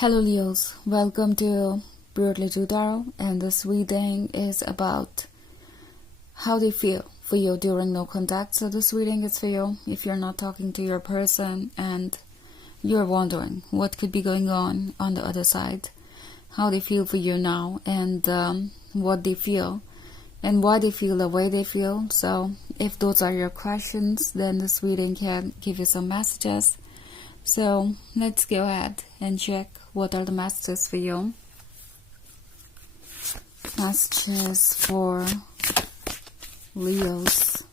Hello Leos, welcome to brutallytruetarot, and this reading is about how they feel for you during no contact. So this reading is for you if you're not talking to your person and you're wondering what could be going on the other side, how they feel for you now, and what they feel and why they feel the way they feel. So if those are your questions, then this reading can give you some messages. So let's go ahead and check what are the messages for you. Messages for Leos.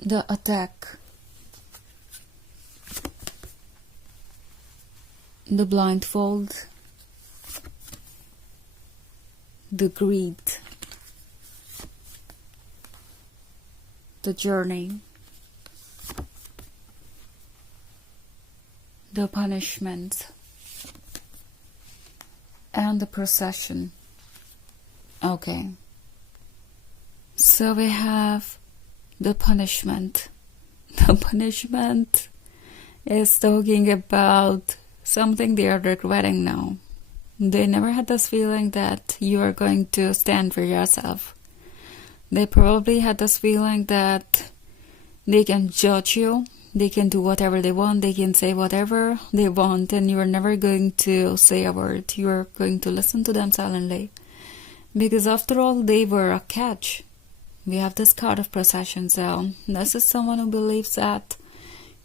The attack. The blindfold. The greed. The journey. The punishment. And the procession. Okay. So we have the punishment. The punishment is talking about something they are regretting now. They never had this feeling that you are going to stand for yourself. They probably had this feeling that they can judge you, they can do whatever they want, they can say whatever they want, and you are never going to say a word. You are going to listen to them silently. Because after all, they were a catch. We have this card of procession, so this is someone who believes that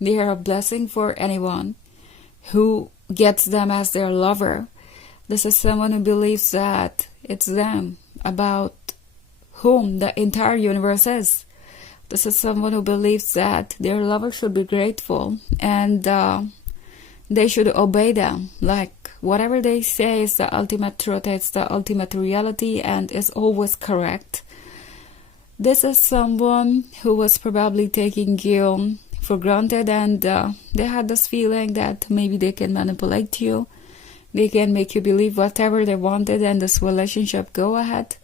they are a blessing for anyone who gets them as their lover. This is someone who believes that it's them, about whom the entire universe is. This is someone who believes that their lover should be grateful and they should obey them. Like whatever they say is the ultimate truth, it's the ultimate reality and is always correct. This is someone who was probably taking you for granted, and they had this feeling that maybe they can manipulate you. They can make you believe whatever they wanted and this relationship go ahead.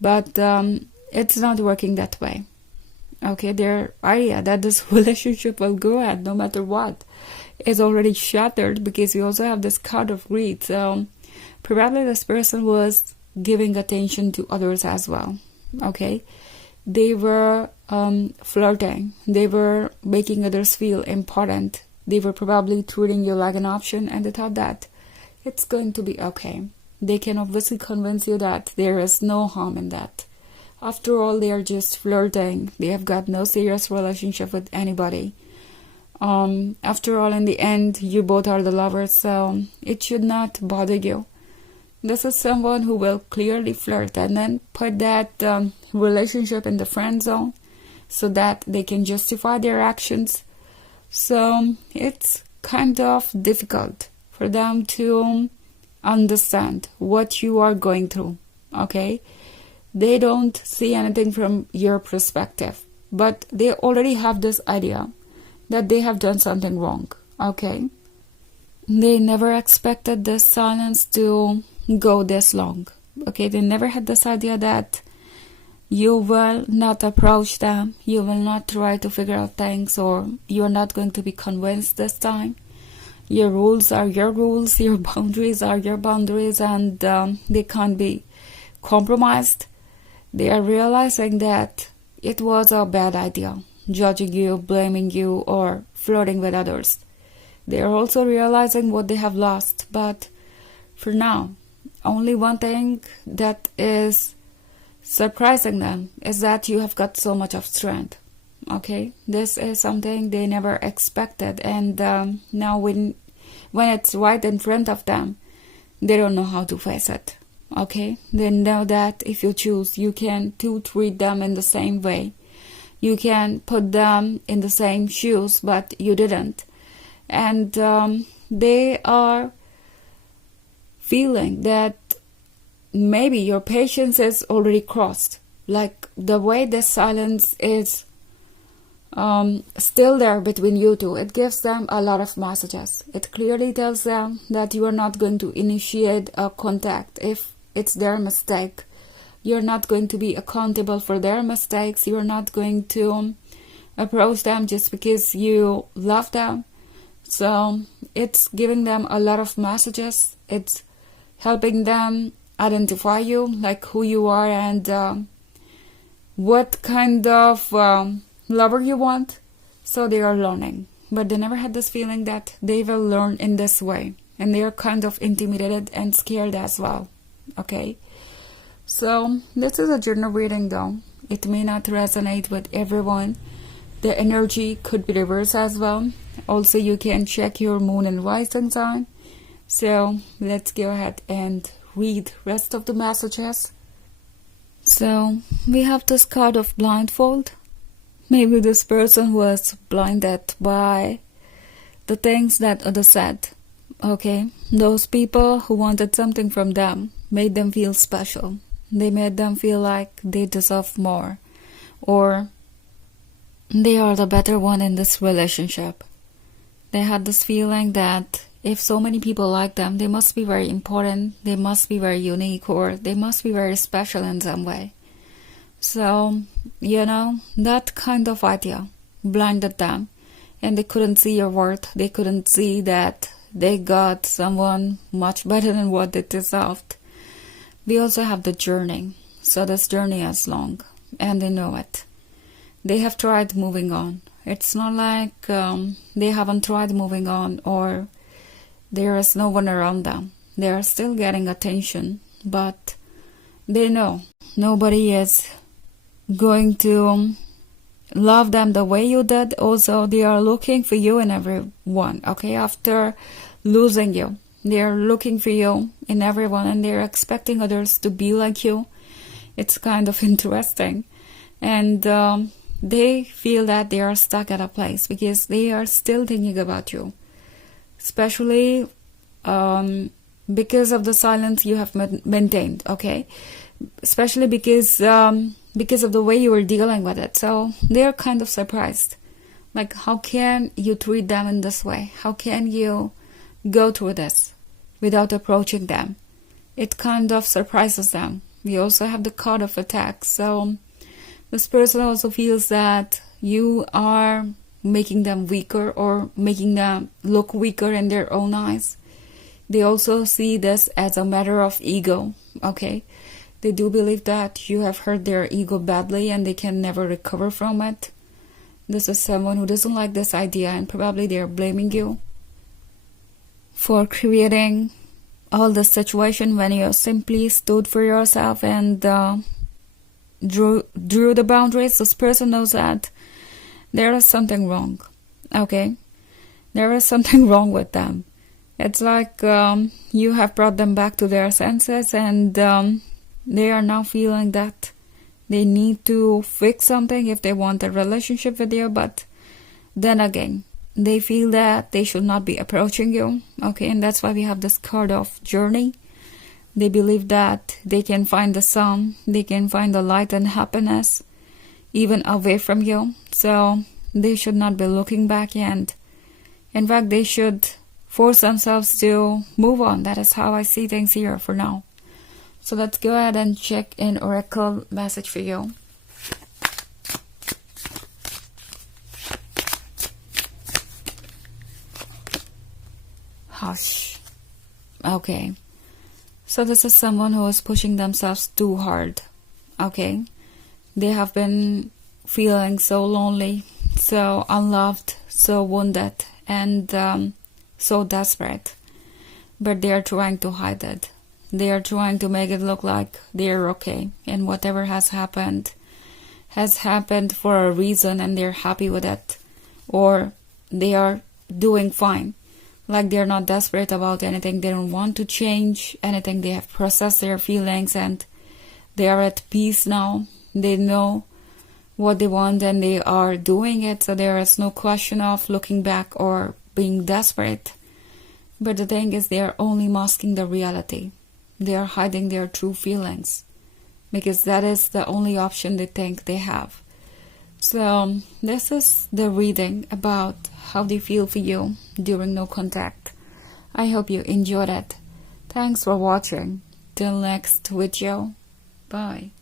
But it's not working that way. Okay, their idea that this relationship will go ahead no matter what is already shattered, because we also have this card of greed. So probably this person was giving attention to others as well. Okay, they were flirting. They were making others feel important. They were probably treating you like an option, and they thought that it's going to be okay. They can obviously convince you that there is no harm in that. After all, they are just flirting. They have got no serious relationship with anybody. After all, in the end, you both are the lovers, so it should not bother you. This is someone who will clearly flirt and then put that relationship in the friend zone so that they can justify their actions. So it's kind of difficult for them to understand what you are going through. Okay, they don't see anything from your perspective, but they already have this idea that they have done something wrong. Okay, they never expected this silence to go this long. Okay, they never had this idea that you will not approach them, you will not try to figure out things, or you're not going to be convinced this time. Your rules are your rules, your boundaries are your boundaries, and they can't be compromised. They are realizing that it was a bad idea, judging you, blaming you, or flirting with others. They are also realizing what they have lost, but for now, only one thing that is surprising them is that you have got so much of strength. Okay, this is something they never expected, and now when it's right in front of them, they don't know how to face it. Okay, they know that if you choose, you can treat them in the same way. You can put them in the same shoes, but you didn't. And they are feeling that maybe your patience is already crossed. Like the way the silence is still there between you two, it gives them a lot of messages. It clearly tells them that you are not going to initiate a contact if it's their mistake. You're not going to be accountable for their mistakes. You're not going to approach them just because you love them. So it's giving them a lot of messages. It's helping them identify you, like who you are and what kind of lover you want. So they are learning, but they never had this feeling that they will learn in this way, and they are kind of intimidated and scared as well. Okay, so this is a general reading though. It may not resonate with everyone. The energy could be reversed as well. Also, you can check your moon and rising sign. So let's go ahead and read rest of the messages. So we have this card of blindfold. Maybe this person was blinded by the things that others said. Okay, those people who wanted something from them made them feel special. They made them feel like they deserve more, or they are the better one in this relationship. They had this feeling that if so many people like them, they must be very important, they must be very unique, or they must be very special in some way. So, that kind of idea blinded them, and they couldn't see your worth. They couldn't see that they got someone much better than what they deserved. We also have the journey. So this journey is long, and they know it. They have tried moving on. It's not like they haven't tried moving on or there is no one around them. They are still getting attention, but they know nobody is going to love them the way you did. Also, they are looking for you in everyone. Okay, after losing you, they are looking for you in everyone, and they're expecting others to be like you. It's kind of interesting, and they feel that they are stuck at a place because they are still thinking about you, especially because of the silence you have maintained. Okay, especially because of the way you were dealing with it. So they're kind of surprised. Like, how can you treat them in this way? How can you go through this without approaching them? It kind of surprises them. We also have the card of attack. So this person also feels that you are making them weaker or making them look weaker in their own eyes. They also see this as a matter of ego. Okay, they do believe that you have hurt their ego badly and they can never recover from it. This is someone who doesn't like this idea, and probably they're blaming you for creating all this situation when you simply stood for yourself and drew the boundaries. This person knows that there is something wrong. Okay, there is something wrong with them. It's like you have brought them back to their senses, and they are now feeling that they need to fix something if they want a relationship with you. But then again, they feel that they should not be approaching you. Okay, and that's why we have this card of journey. They believe that they can find the sun, they can find the light and happiness even away from you. So they should not be looking back, and in fact they should force themselves to move on. That is how I see things here for now. So let's go ahead and check an oracle message for you. Hush. Okay. So this is someone who is pushing themselves too hard. Okay. They have been feeling so lonely, so unloved, so wounded, and so desperate. But they are trying to hide it. They are trying to make it look like they are okay, and whatever has happened for a reason, and they're happy with it, or they are doing fine. Like they're not desperate about anything. They don't want to change anything. They have processed their feelings and they are at peace now. They know what they want and they are doing it. So there is no question of looking back or being desperate. But the thing is, they are only masking the reality. They are hiding their true feelings because that is the only option they think they have. So this is the reading about how they feel for you during no contact. I hope you enjoyed it. Thanks for watching. Till next video. Bye.